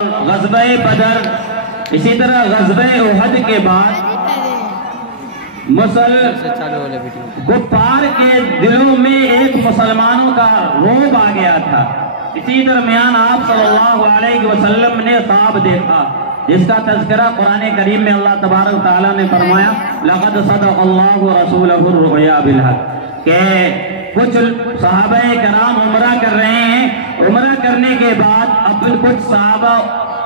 غزوہ بدر، اسی طرح غزوہ احد کے بعد کفار کے دلوں میں ایک مسلمانوں کا رعب آ گیا تھا۔ اسی درمیان آپ صلی اللہ علیہ وسلم نے خواب دیکھا جس کا تذکرہ قرآن کریم میں اللہ تبارک و تعالیٰ نے فرمایا لقد صدق اللہ رسولہ الرؤیا بالحق، کہ کچھ صحابہ کرام عمرہ کر رہے ہیں، عمرہ کرنے کے بعد کچھ صحابہ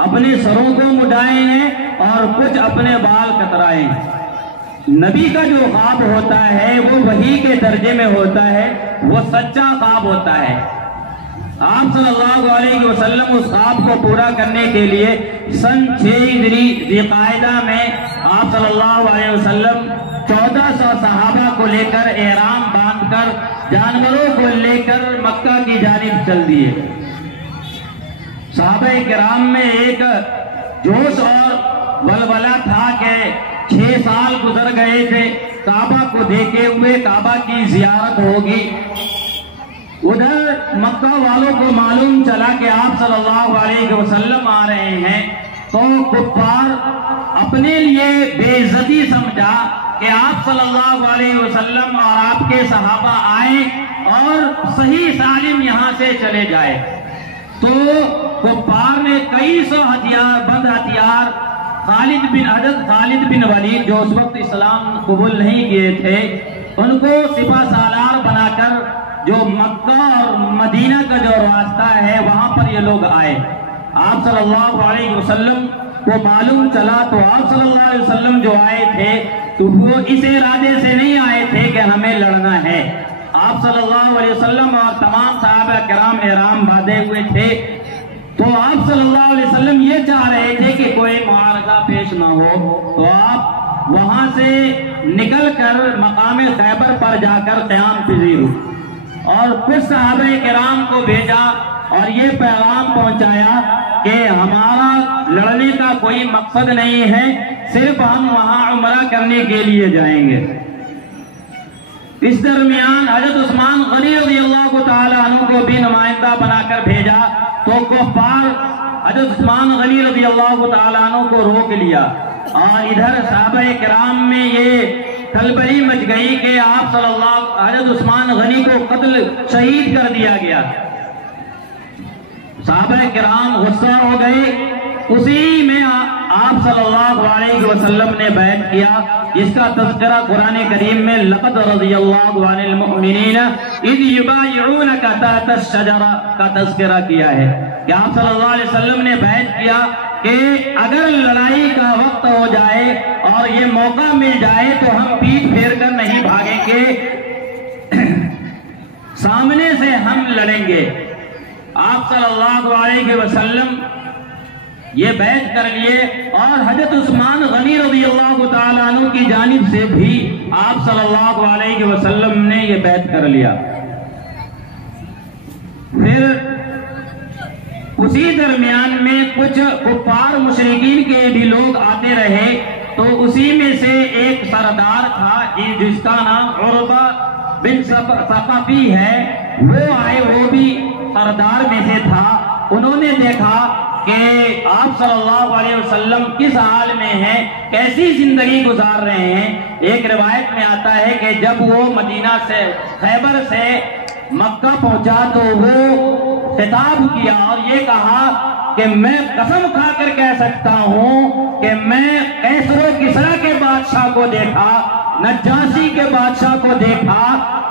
اپنے سروں کو مڈائے ہیں اور کچھ اپنے بال کترائے ہیں۔ نبی کا جو خواب ہوتا ہے وہ وحی کے درجے میں ہوتا ہے، وہ سچا خواب ہوتا ہے۔ آپ صلی اللہ علیہ وسلم اس خواب کو پورا کرنے کے لیے سن 6 ہجری ذی القعدہ میں آپ صلی اللہ علیہ وسلم 1400 صحابہ کو لے کر احرام باندھ کر جانوروں کو لے کر مکہ کی جانب چل دیے۔ صحابہ کرام میں ایک جوش اور ولولہ تھا کہ 6 سال گزر گئے تھے، کعبہ کو دیکھے ہوئے، کعبہ کی زیارت ہوگی۔ ادھر مکہ والوں کو معلوم چلا کہ آپ صلی اللہ علیہ وسلم آ رہے ہیں، تو کفار اپنے لیے بے عزتی سمجھا کہ آپ صلی اللہ علیہ وسلم اور آپ کے صحابہ آئیں اور صحیح سالم یہاں سے چلے جائے۔ تو کفار نے کئی سو بند ہتھیار خالد بن ولید جو اس وقت اسلام قبول نہیں کیے تھے، ان کو سپہ سالار بنا کر جو مکہ اور مدینہ کا جو راستہ ہے وہاں پر یہ لوگ آئے۔ آپ صلی اللہ علیہ وسلم کو معلوم چلا تو آپ صلی اللہ علیہ وسلم جو آئے تھے تو وہ اس ارادے سے نہیں آئے تھے کہ ہمیں لڑنا ہے۔ آپ صلی اللہ علیہ وسلم اور تمام صحابہ کرام احرام باندھے ہوئے تھے، تو آپ صلی اللہ علیہ وسلم یہ چاہ رہے تھے کہ کوئی معارضہ پیش نہ ہو، تو آپ وہاں سے نکل کر مقام خیبر پر جا کر قیام پذیر ہوئے اور کچھ صحابہ کرام کو بھیجا اور یہ پیغام پہنچایا کہ ہمارا لڑنے کا کوئی مقصد نہیں ہے، صرف ہم وہاں عمرہ کرنے کے لیے جائیں گے۔ اس درمیان حضرت عثمان غنی رضی اللہ تعالیٰ عنہ کو بھی نمائندہ بنا کر بھیجا، تو کفار حضرت عثمان غنی رضی اللہ تعالیٰ عنہ کو روک لیا، اور ادھر صحابہ کرام میں یہ کھلبلی مچ گئی کہ آپ صلی اللہ حضرت عثمان غنی کو قتل شہید کر دیا گیا۔ صحابہ کرام غصہ ہو گئے، اسی میں آپ صلی اللہ علیہ وسلم نے بیعت کیا، جس کا تذکرہ قرآن کریم میں لقد رضی اللہ عن المؤمنین اذ یبایعونک تحت الشجرہ کا تذکرہ کیا ہے کہ آپ صلی اللہ علیہ وسلم نے بیعت کیا کہ اگر لڑائی کا وقت ہو جائے اور یہ موقع مل جائے تو ہم پیٹ پھیر کر نہیں بھاگیں گے، سامنے سے ہم لڑیں گے۔ آپ صلی اللہ علیہ وسلم یہ بیعت کر لیے، اور حضرت عثمان غنی رضی اللہ تعالیٰ عنہ کی جانب سے بھی آپ صلی اللہ علیہ وسلم نے یہ بیعت کر لیا۔ پھر اسی درمیان میں کچھ کفار مشرکین کے بھی لوگ آتے رہے، تو اسی میں سے ایک سردار تھا جس کا نام عربہ بن ثقفی ہے، وہ آئے، وہ بھی سردار میں سے تھا۔ انہوں نے دیکھا کہ آپ صلی اللہ علیہ وسلم کس حال میں ہیں، کیسی زندگی گزار رہے ہیں۔ ایک روایت میں آتا ہے کہ جب وہ مدینہ سے خیبر سے مکہ پہنچا تو وہ خطاب کیا اور یہ کہا کہ میں قسم کھا کر کہہ سکتا ہوں کہ میں کیسر و کسریٰ کے بادشاہ کو دیکھا، نجاشی کے بادشاہ کو دیکھا،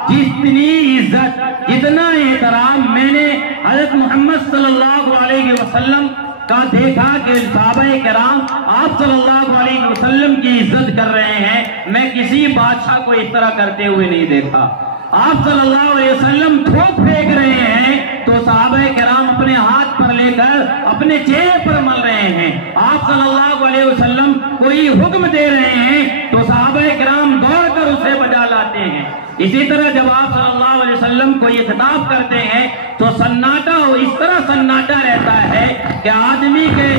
جتنی عزت جتنا احترام میں نے حضرت محمد صلی اللہ علیہ وسلم کا دیکھا کہ صحابہ کرام آپ صلی اللہ علیہ وسلم کی عزت کر رہے ہیں، میں کسی بادشاہ کو اس طرح کرتے ہوئے نہیں دیکھا۔ آپ صلی اللہ علیہ وسلم تھوک پھینک رہے ہیں تو صحابہ کرام اپنے ہاتھ پر لے کر اپنے چہرے پر مل رہے ہیں۔ آپ صلی اللہ علیہ وسلم کوئی حکم دے رہے ہیں تو صحابہ کرام دوڑ کر اسے بجا لاتے ہیں۔ اسی طرح جب آپ صلی اللہ علیہ وسلم کو یہ خطاب کرتے ہیں تو سناٹا اس طرح سناٹا رہتا ہے کہ آدمی کے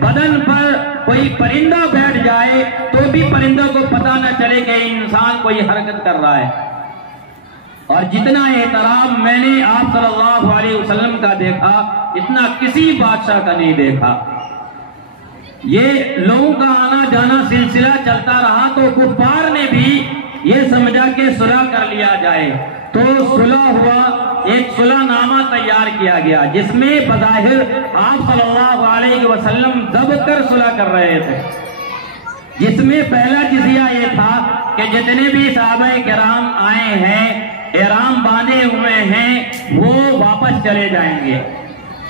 بدن پر کوئی پرندہ بیٹھ جائے تو بھی پرندہ کو پتہ نہ چلے کہ انسان کوئی حرکت کر رہا ہے۔ اور جتنا احترام میں نے آپ صلی اللہ علیہ وسلم کا دیکھا اتنا کسی بادشاہ کا نہیں دیکھا۔ یہ لوگوں کا آنا جانا سلسلہ چلتا رہا تو کفار نے بھی یہ سمجھا کہ صلح کر لیا جائے، تو صلح ہوا، ایک صلح نامہ تیار کیا گیا جس میں بظاہر آپ صلی اللہ علیہ وسلم دب کر صلح کر رہے تھے، جس میں پہلا جزیہ یہ تھا کہ جتنے بھی صحابہ کرام آئے ہیں احرام باندھے ہوئے ہیں وہ واپس چلے جائیں گے۔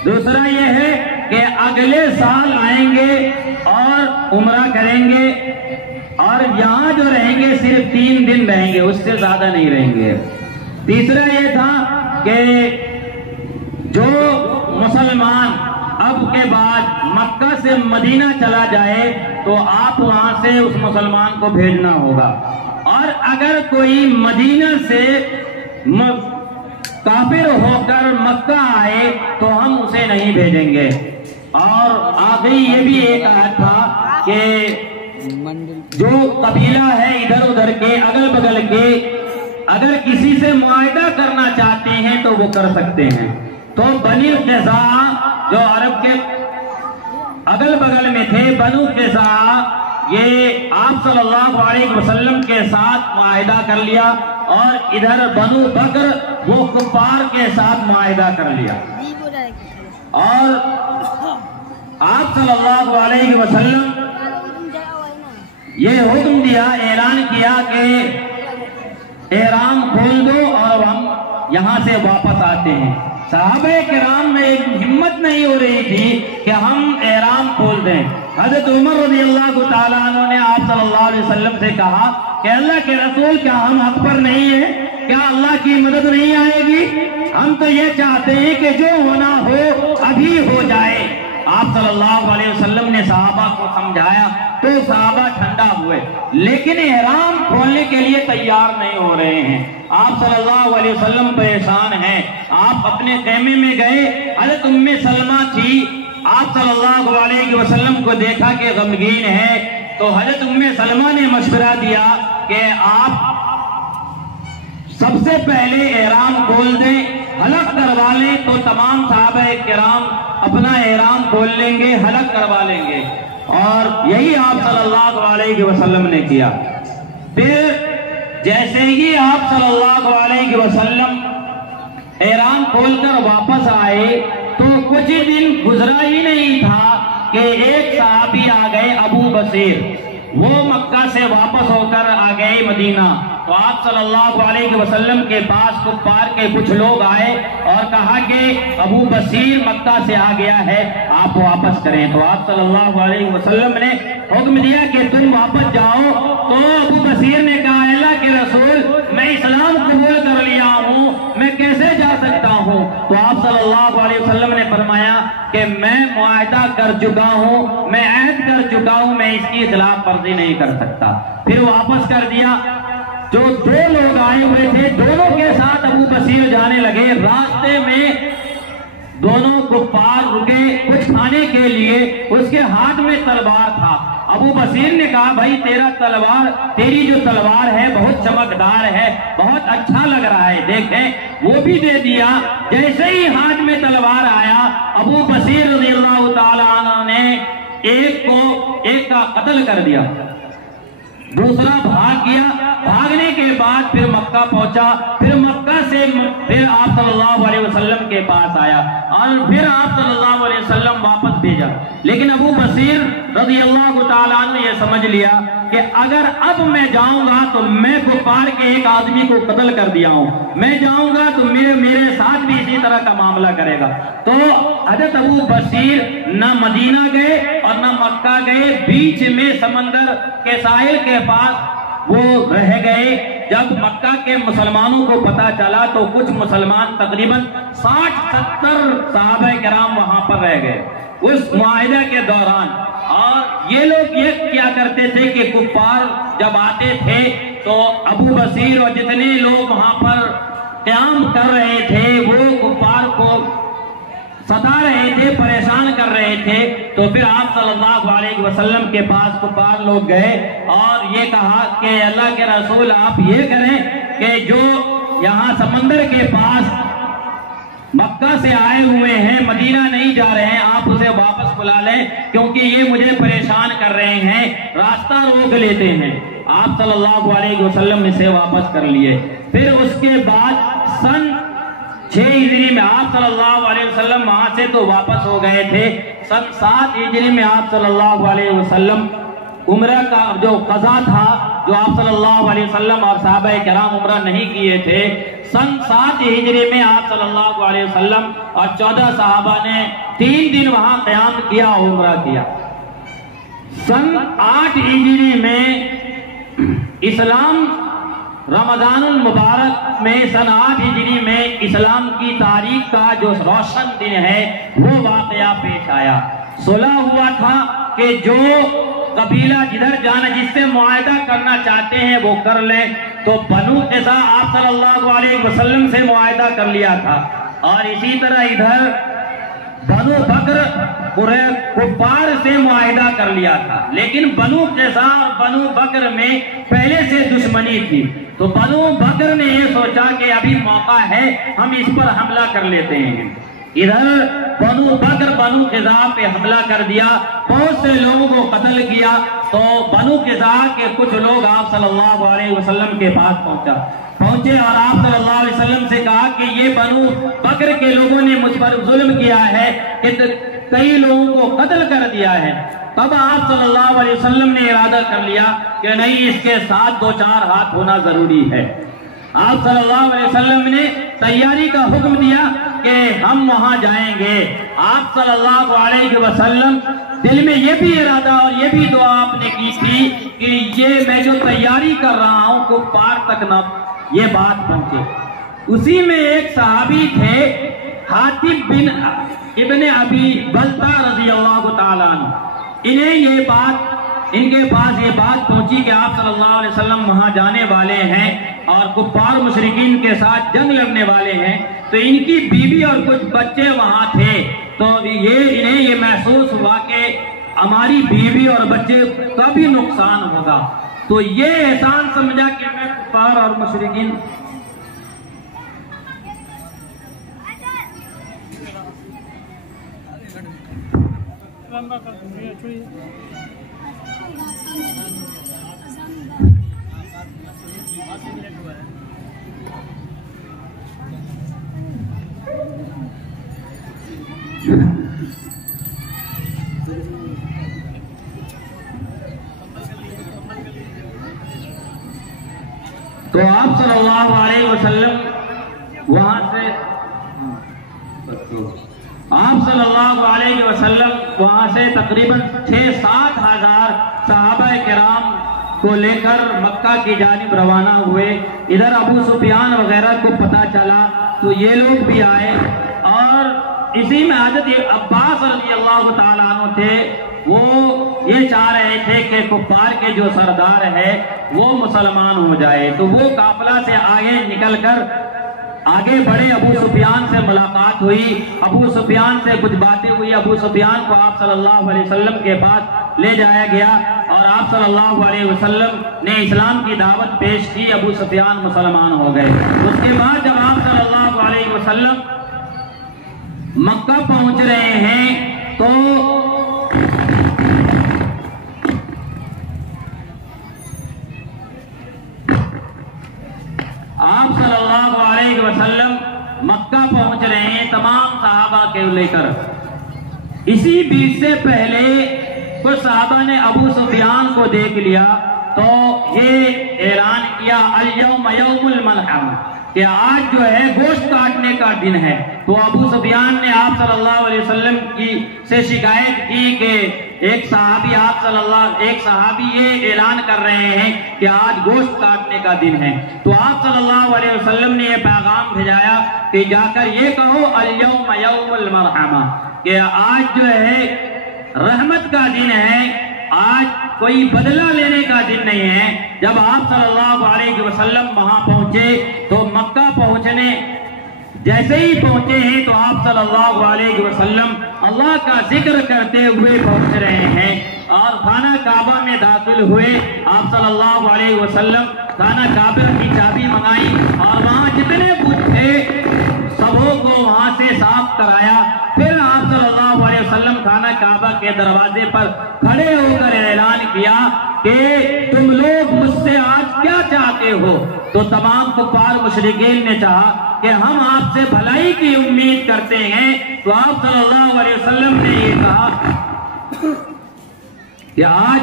دوسرا یہ ہے کہ اگلے سال آئیں گے اور عمرہ کریں گے اور یہاں جو رہیں گے صرف 3 دن رہیں گے، اس سے زیادہ نہیں رہیں گے۔ تیسرا یہ تھا کہ جو مسلمان اب کے بعد مکہ سے مدینہ چلا جائے تو آپ وہاں سے اس مسلمان کو بھیجنا ہوگا، اور اگر کوئی مدینہ سے کافر ہو کر مکہ آئے تو ہم اسے نہیں بھیجیں گے۔ اور آخری یہ بھی ایک آیت تھا کہ جو قبیلہ ہے ادھر ادھر کے اگل بگل کے اگر کسی سے معاہدہ کرنا چاہتے ہیں تو وہ کر سکتے ہیں، تو بنی قزاع جو عرب کے اگل بگل میں تھے، بنو قزاع، یہ آپ صلی اللہ علیہ وسلم کے ساتھ معاہدہ کر لیا، اور ادھر بنو بکر وہ کفار کے ساتھ معاہدہ کر لیا، اور آپ صلی اللہ علیہ وسلم یہ حکم دیا، اعلان کیا کہ احرام کھول دو اور ہم یہاں سے واپس آتے ہیں۔ صحابہ کرام میں ایک ہمت نہیں ہو رہی تھی کہ ہم احرام کھول دیں۔ حضرت عمر رضی اللہ تعالیٰ عنہ نے آپ صلی اللہ علیہ وسلم سے کہا کہ اللہ کے رسول کیا ہم حق پر نہیں ہیں؟ کیا اللہ کی مدد نہیں آئے گی؟ ہم تو یہ چاہتے ہیں کہ جو ہونا ہو ابھی ہو جائے۔ آپ صلی اللہ علیہ وسلم نے صحابہ کو سمجھایا تو صحابہ ٹھنڈا ہوئے، لیکن احرام کھولنے کے لیے تیار نہیں ہو رہے ہیں۔ آپ صلی اللہ علیہ وسلم پریشان ہیں، آپ اپنے خیمے میں گئے، حضرت ام سلمہ تھی، آپ صلی اللہ علیہ وسلم کو دیکھا کہ غمگین ہے، تو حضرت ام سلمہ نے مشورہ دیا کہ آپ سب سے پہلے احرام کھول دیں، حلق کروا لیں، تو تمام صحابہ کرام اپنا احرام کھول لیں گے، حلق کروا لیں گے، اور یہی آپ صلی اللہ علیہ وسلم نے کیا۔ پھر جیسے ہی آپ صلی اللہ علیہ وسلم احرام کھول کر واپس آئے تو کچھ دن گزرا ہی نہیں تھا کہ ایک صحابی آ گئے، ابو بصیر، وہ مکہ سے واپس ہو کر آ گئے مدینہ، تو آپ صلی اللہ علیہ وسلم کے پاس کفار کے کچھ لوگ آئے اور کہا کہ ابو بصیر مکہ سے آ گیا ہے، آپ واپس کریں۔ تو آپ صلی اللہ علیہ وسلم نے حکم دیا کہ تم واپس جاؤ، تو ابو بصیر نے کہا اللہ کے رسول میں اسلام قبول کر لیا ہوں، میں کیسے جا سکتا ہوں؟ تو آپ صلی اللہ علیہ وسلم نے فرمایا کہ میں معاہدہ کر چکا ہوں، میں عہد کر چکا ہوں، میں اس کی خلاف ورزی نہیں کر سکتا۔ پھر واپس کر دیا۔ جو 2 لوگ آئے ہوئے تھے دونوں کے ساتھ ابو بصیر جانے لگے، راستے میں دونوں کفار رکے کچھ کھانے کے لیے، اس کے ہاتھ میں تلوار تھا۔ ابو بصیر نے کہا بھائی تیری جو تلوار ہے بہت چمکدار ہے، بہت اچھا لگ رہا ہے، دیکھیں، وہ بھی دے دیا۔ جیسے ہی ہاتھ میں تلوار آیا، ابو بصیر رضی اللہ تعالیٰ عنہ نے ایک کا قتل کر دیا، دوسرا بھاگ گیا۔ بھاگنے کے بعد پھر مکہ پہنچا، پھر مکہ سے پھر آپ صلی اللہ علیہ وسلم کے پاس آیا، اور پھر آپ صلی اللہ علیہ وسلم واپس بھیجا۔ لیکن ابو بصیر رضی اللہ تعالیٰ عنہ نے یہ سمجھ لیا کہ اگر اب میں جاؤں گا تو میں کفار کے ایک آدمی کو قتل کر دیا ہوں، میں جاؤں گا تو میرے ساتھ بھی اسی طرح کا معاملہ کرے گا۔ تو حضرت ابو بصیر نہ مدینہ گئے اور نہ مکہ گئے، بیچ میں سمندر کے ساحل کے پاس وہ رہ گئے۔ جب مکہ کے مسلمانوں کو پتا چلا تو کچھ مسلمان تقریباً 60-70 صحابہ کرام وہاں پر رہ گئے اس معاہدہ کے دوران۔ اور یہ لوگ یہ کیا کرتے تھے کہ کفار جب آتے تھے تو ابو بصیر اور جتنے لوگ وہاں پر قیام کر رہے تھے وہ کفار کو ستا رہے تھے، پریشان کر رہے تھے۔ تو پھر آپ صلی اللہ علیہ وسلم کے پاس کفار لوگ گئے اور یہ کہا کہ اللہ کے رسول آپ یہ کریں کہ جو یہاں سمندر کے پاس مکہ سے آئے ہوئے ہیں، مدینہ نہیں جا رہے ہیں، آپ اسے واپس بلا لیں کیونکہ یہ مجھے پریشان کر رہے ہیں، راستہ روک لیتے ہیں۔ آپ صلی اللہ علیہ وسلم نے اسے واپس کر لیے۔ پھر اس کے بعد سن 6 ہجری میں آپ صلی اللہ علیہ وسلم وہاں سے تو واپس ہو گئے تھے۔ سن 7 ہجری میں آپ صلی اللہ علیہ وسلم عمرہ کا جو قضا تھا، جو آپ صلی اللہ علیہ وسلم اور صحابہ کرام عمرہ نہیں کیے تھے، سن 7 ہجری میں آپ صلی اللہ علیہ وسلم اور 14 صحابہ نے 3 دن وہاں قیام کیا اور عمرہ کیا۔ سن 8 ہجری میں اسلام رمضان المبارک میں، سن 8 ہجری میں اسلام کی تاریخ کا جو روشن دن ہے وہ واقعہ پیش آیا۔ صلح ہوا تھا کہ جو قبیلہ جدھر جانا، جس سے معاہدہ کرنا چاہتے ہیں وہ کر لیں، تو بنو قزا آپ صلی اللہ علیہ وسلم سے معاہدہ کر لیا تھا، اور اسی طرح ادھر بنو بکر کفار سے معاہدہ کر لیا تھا، لیکن بنو قزا اور بنو بکر میں پہلے سے دشمنی تھی، تو بنو بکر نے یہ سوچا کہ ابھی موقع ہے، ہم اس پر حملہ کر لیتے ہیں۔ ادھر بنو بکر بنو قزا پہ حملہ کر دیا، بہت سے لوگوں کو قتل کیا، تو بنو قزا کے کچھ لوگ آپ صلی اللہ علیہ وسلم کے پاس پہنچے اور آپ صلی اللہ علیہ وسلم سے کہا کہ یہ بنو بکر کے لوگوں نے مجھ پر ظلم کیا ہے، کہ کئی لوگوں کو قتل کر دیا ہے۔ تب آپ صلی اللہ علیہ وسلم نے ارادہ کر لیا کہ نہیں، اس کے ساتھ 2-4 ہاتھ ہونا ضروری ہے۔ آپ صلی اللہ علیہ وسلم نے تیاری کا حکم دیا کہ ہم وہاں جائیں گے۔ آپ صلی اللہ علیہ وسلم دل میں یہ بھی ارادہ اور یہ بھی دعا آپ نے کی تھی کہ یہ میں جو تیاری کر رہا ہوں کفار تک نہ یہ بات پہنچے۔ اسی میں ایک صحابی تھے، حاتب بن ابن ابی بلتہ رضی اللہ تعالیٰ عنہ، ان کے پاس یہ بات پہنچی کہ آپ صلی اللہ علیہ وسلم وہاں جانے والے ہیں اور کفار مشرکین کے ساتھ جنگ لڑنے والے ہیں، تو ان کی بیوی اور کچھ بچے وہاں تھے، تو انہیں یہ محسوس ہوا کہ ہماری بیوی اور بچے کا بھی نقصان ہوگا، تو یہ احسان سمجھا کہ میں کفار اور مشرکین تو آپ صلی اللہ علیہ وسلم وہاں سے تقریباً 6-7 ہزار صحابہ کرام کو لے کر مکہ کی جانب روانہ ہوئے۔ ادھر ابو سفیان وغیرہ کو پتہ چلا تو یہ لوگ بھی آئے، اور اسی میں حضرت عباس رضی اللہ تعالیٰ عنہ تھے، وہ یہ چاہ رہے تھے کہ کفار کے جو سردار ہے وہ مسلمان ہو جائے، تو وہ قافلہ سے آگے نکل کر آگے بڑھے۔ ابو سفیان سے ملاقات ہوئی، ابو سفیان سے کچھ باتیں ہوئی، ابو سفیان کو آپ صلی اللہ علیہ وسلم کے پاس لے جایا گیا اور آپ صلی اللہ علیہ وسلم نے اسلام کی دعوت پیش کی، ابو سفیان مسلمان ہو گئے۔ اس کے بعد جب آپ صلی اللہ علیہ وسلم مکہ پہنچ رہے ہیں تو آپ صلی اللہ علیہ وسلم مکہ پہنچ رہے ہیں تمام صحابہ کے لے کر۔ اسی بیچ سے پہلے کچھ صحابہ نے ابو سفیان کو دیکھ لیا تو یہ اعلان کیا الیوم یوم الملحمہ، کہ آج جو ہے گوشت کاٹنے کا دن ہے۔ تو ابو سفیان نے آپ صلی اللہ علیہ وسلم سے شکایت کی کہ ایک صحابی یہ اعلان کر رہے ہیں کہ آج گوشت کاٹنے کا دن ہے۔ تو آپ صلی اللہ علیہ وسلم نے یہ پیغام بھیجایا کہ جا کر یہ کہو الیوم یوم المرحمہ، کہ آج جو ہے رحمت کا دن ہے، آج کوئی بدلہ لینے کا دن نہیں ہے۔ جب آپ صلی اللہ علیہ وسلم وہاں پہنچے تو مکہ پہنچنے جیسے ہی پہنچے ہیں تو آپ صلی اللہ علیہ وسلم اللہ کا ذکر کرتے ہوئے پہنچ رہے ہیں اور خانہ کعبہ میں داخل ہوئے۔ آپ صلی اللہ علیہ وسلم خانہ کعبہ کی چابی منگائی اور وہاں جتنے بت تھے سب کو وہاں سے صاف کرایا. پھر آپ صلی اللہ علیہ وسلم خانہ کعبہ کے دروازے پر کھڑے ہو کر اعلان کیا کہ تم لوگ مجھ سے آج کیا چاہتے ہو؟ تو تمام کفار مشرکین نے چاہا کہ ہم آپ سے بھلائی کی امید کرتے ہیں. تو آپ صلی اللہ علیہ وسلم نے یہ کہا کہ آج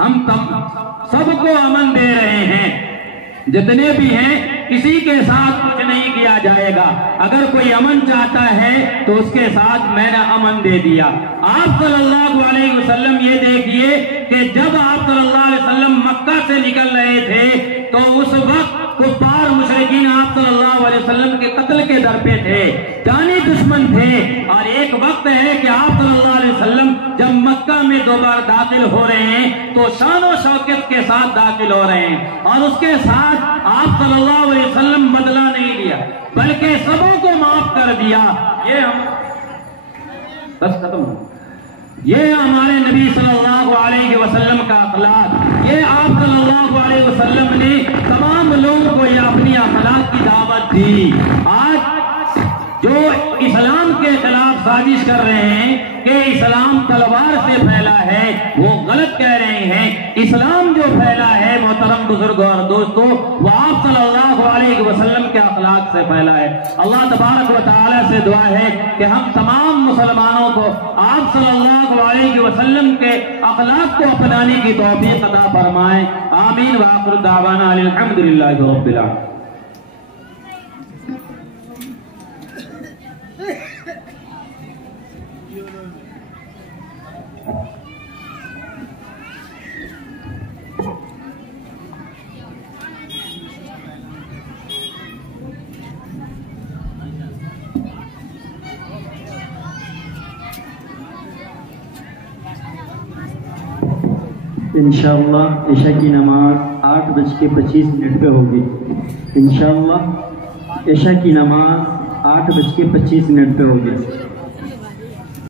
ہم سب کو امن دے رہے ہیں، جتنے بھی ہیں کسی کے ساتھ کچھ نہیں کیا جائے گا. اگر کوئی امن چاہتا ہے تو اس کے ساتھ میں نے امن دے دیا. آپ صلی اللہ علیہ وسلم یہ دیکھیے کہ جب آپ صلی اللہ علیہ وسلم مکہ سے نکل رہے تھے تو اس وقت کفار مشرکین آپ صلی اللہ علیہ وسلم کے قتل کے در پہ تھے، جانی دشمن تھے. اور ایک وقت ہے کہ آپ صلی اللہ علیہ وسلم جب مکہ میں دوبارہ داخل ہو رہے ہیں تو شان و شوکت کے ساتھ داخل ہو رہے ہیں، اور اس کے ساتھ آپ صلی اللہ علیہ وسلم بدلہ نہیں لیا بلکہ سبوں کو معاف کر دیا. یہ ہم بس ختم ہو. یہ ہمارے نبی صلی اللہ علیہ وسلم کا اخلاق. یہ آپ صلی اللہ علیہ وسلم نے تمام لوگوں کو یہ اپنی اخلاق کی دعوت دی. آج جو اسلام کے خلاف سازش کر رہے ہیں کہ اسلام تلوار سے پھیلا ہے، وہ غلط کہہ رہے ہیں. اسلام جو پھیلا ہے محترم بزرگوں اور دوستوں، وہ آپ صلی اللہ علیہ وسلم کے اخلاق سے پھیلا ہے. اللہ تبارک و تعالی سے دعا ہے کہ ہم تمام مسلمانوں کو آپ صلی اللہ علیہ وسلم کے اخلاق کو اپنانے کی توفیق عطا فرمائیں. آمین. وآخر دعوانا الحمدللہ رب العالمین. انشاءاللہ عشاء کی نماز 8:25 پہ ہوگی. انشاءاللہ عشاء کی نماز 8:25 پہ ہوگی.